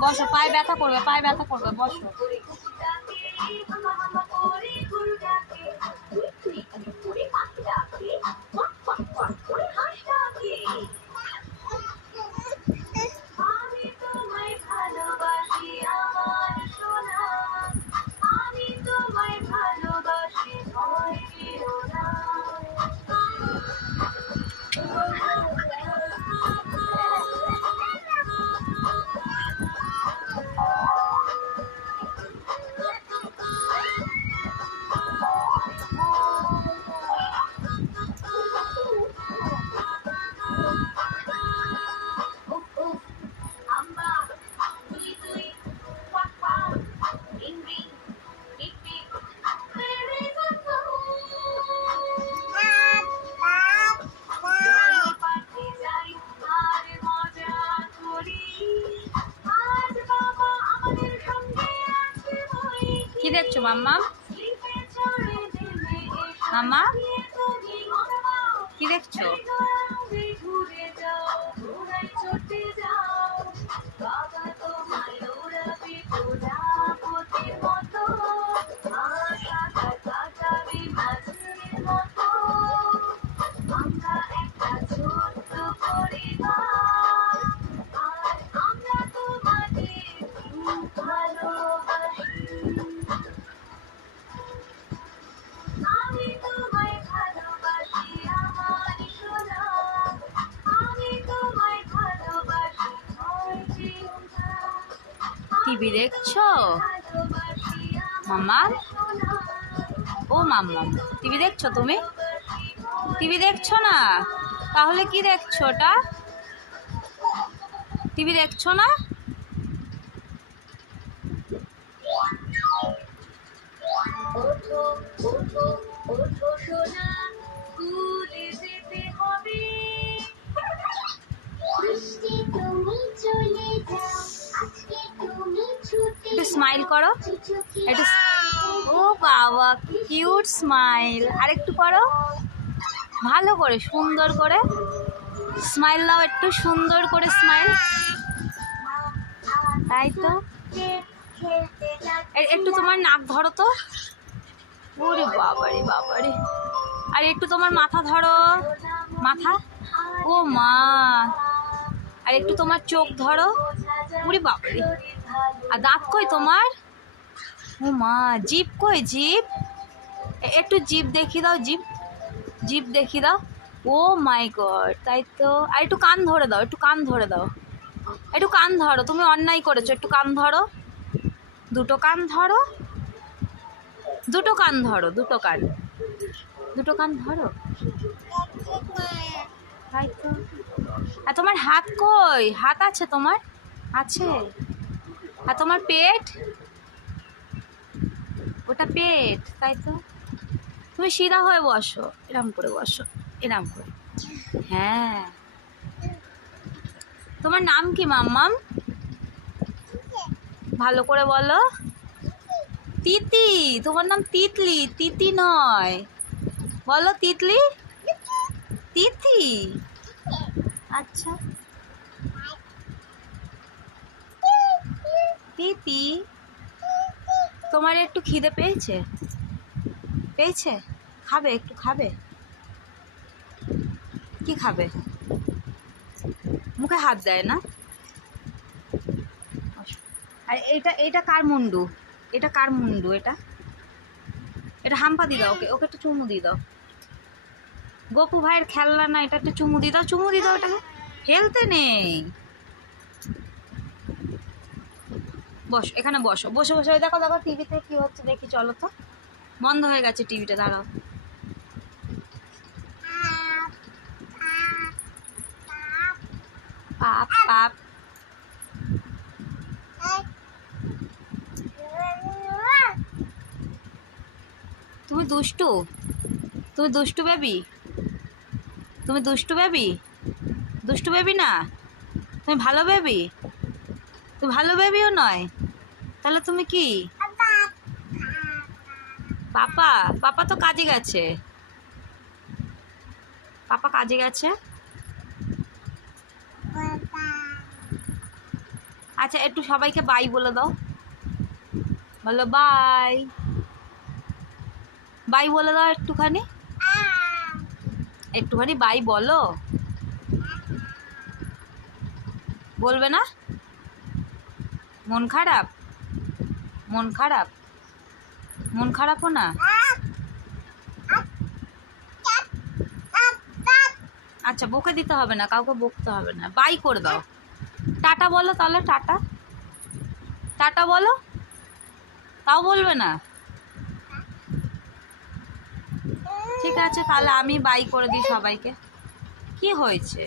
বসো, পায়ে ব্যথা করবে, পায়ে ব্যথা করবে, বসো। কি দেখছো মাম্মা? মাম্মা কি দেখছো? টিভি দেখছো মাম্মা? ও মাম্মা, টিভি দেখছো তুমি? টিভি দেখছো না? তাহলে কি দেখছো ওটা? টিভি দেখছো না? ওঠো ওঠো ওঠো সোনা, স্কুলে যেতে হবে। বৃষ্টি তুমি চলে যাও, আজকে তুমি ছুটি। একটু স্মাইল করো, একটু। ও বাবা, কিউট স্মাইল। আরেকটু করো, ভালো করে, সুন্দর করে স্মাইল দাও, একটু সুন্দর করে স্মাইল। তাই তো। একটু তোমার নাক ধরো তো। ওরে বাবারে বাবারে। আর একটু তোমার মাথা ধরো, মাথা। ও মা। আর একটু তোমার চোখ ধরো। ওরে বাবারে। আর দাঁত কই তোমার? ও মা, জিভ কই? জিভ একটু, জিভ দেখিয়ে দাও, জিভ, জিভ দেখিয়ে দাও। ও মাই গড, তাই তো। আর একটু কান ধরে দাও, একটু কান ধরে দাও, একটু কান ধরো। তুমি অন্যায় করেছো, একটু কান ধরো, দুটো কান ধরো, দুটো কান ধরো, দুটো কান, দুটো কান ধরো। তাই তো। আর তোমার হাত কই? হাত আছে তোমার? আছে। আর তোমার পেট? ওটা পেট, তাই তো। তুমি সিধা হয়ে বসো, এরম করে বসো, এরম করে। হ্যাঁ। তোমার নাম কি মাম্মাম? ভালো করে বলো। তিতি। তোমার নাম তিতলি, তিতি নয়। বলো তিতলি। তিতি। আচ্ছা। তিতি, তোমার একটু খিদে পেয়েছে? পেয়েছে? খাবে, একটু খাবে? কি খাবে? মুখে হাত দেয় না। আর এটা, এটা কার মুন্ডু? এটা কার মুন্ডু? এটা, এটা হাম্পা দিয়ে দাও ওকে, ওকে একটু চুমু দিয়ে দাও। গোপু ভাইয়ের খেলনা না, এটা একটু চুমু দিয়ে দাও, চুমু দিয়ে দাও। এটাকে হেলতে নেই। বসো, এখানে বসো, বসে বসে দেখো, দেখো টিভিতে কি হচ্ছে দেখি, চলো তো। বন্ধ হয়ে গেছে টিভিটা, দাঁড়াও। পাপ পাপ। তুমি দুষ্টু, তুমি দুষ্টু বেবি, তুমি দুষ্টু বেবি, দুষ্টু বেবি না, তুমি ভালো বেবি, তুমি ভালো বেবিও নয়, তাহলে তুমি কি? পাপা, পাপা তো কাজে গেছে, পাপা কাজে গেছে। আচ্ছা একটু সবাইকে বাই বলে দাও, বলো বাই, বাই বলে দাও একটুখানি, একটুখানি বাই বলো। বলবে না? মন খারাপ, মন খারাপ, মন খারাপও না? আচ্ছা বকে দিতে হবে না, কাউকে বকতে হবে না, বাই করে দাও। টাটা বলো তাহলে, টাটা, টাটা বলো। তাও বলবে না? ঠিক আছে তাহলে আমি বাই করে দিই সবাইকে। কি হয়েছে?